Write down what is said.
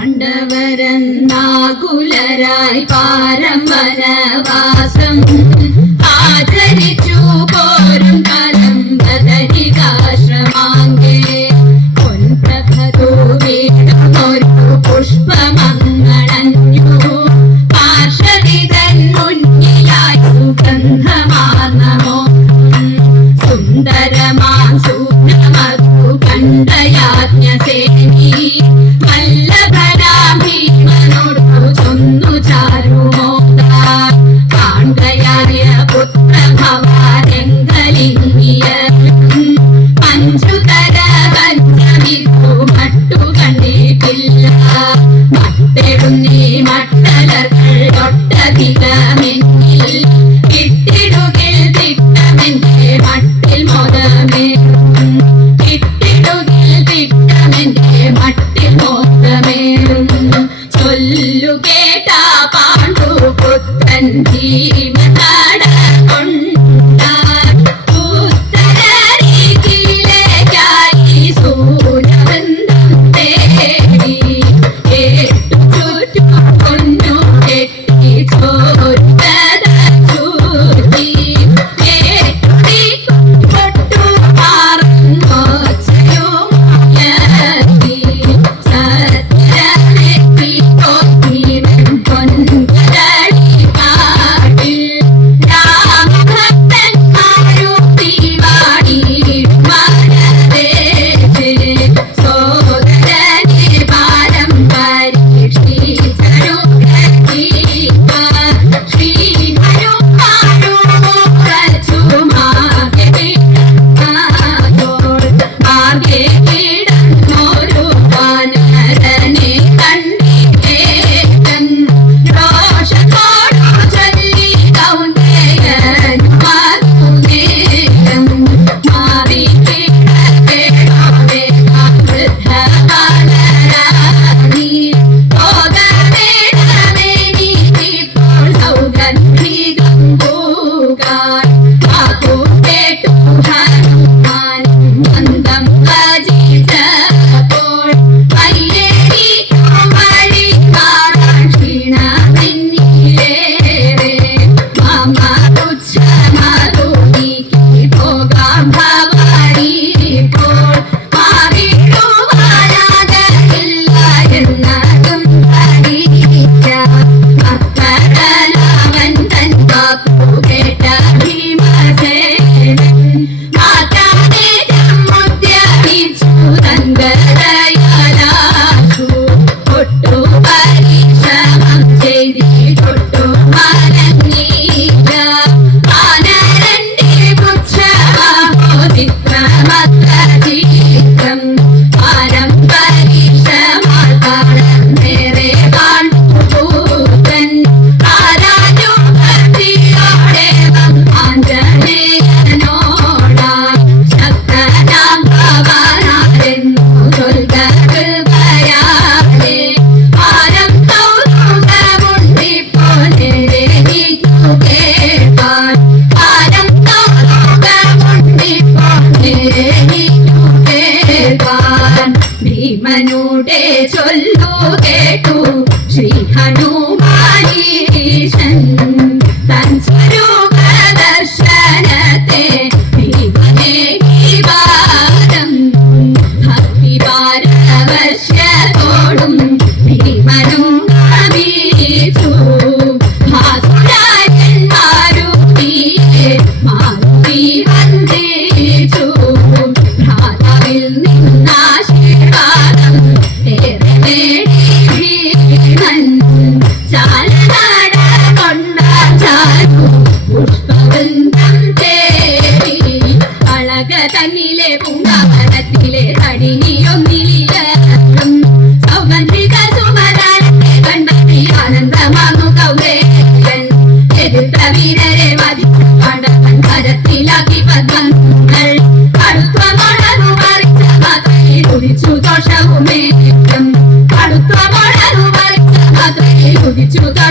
പാണ്ഡവരന്നാകുലരായി പാരമ്പരവാസം. തൊട്ടു കണ്ടിട്ടില്ല മട്ടെടുന്നേ മട്ടലർക്കൾ തൊട്ടധിക മെന്നിൽ കിട്ടിടുകിൽ തിട്ടമെന്റെ മട്ടിൽ മോദമേ കിട്ടിടുകിൽ തിട്ടമെന്റെ മട്ടിൽ മോദമേറുന്നു ചൊല്ലു കേട്ടാ പാണ്ടു പുത്തൻ ജീവ ഭീമനൂടെ ചൊല്ലു കേട്ടു. ശ്രീഹനൂ পবিত্রতা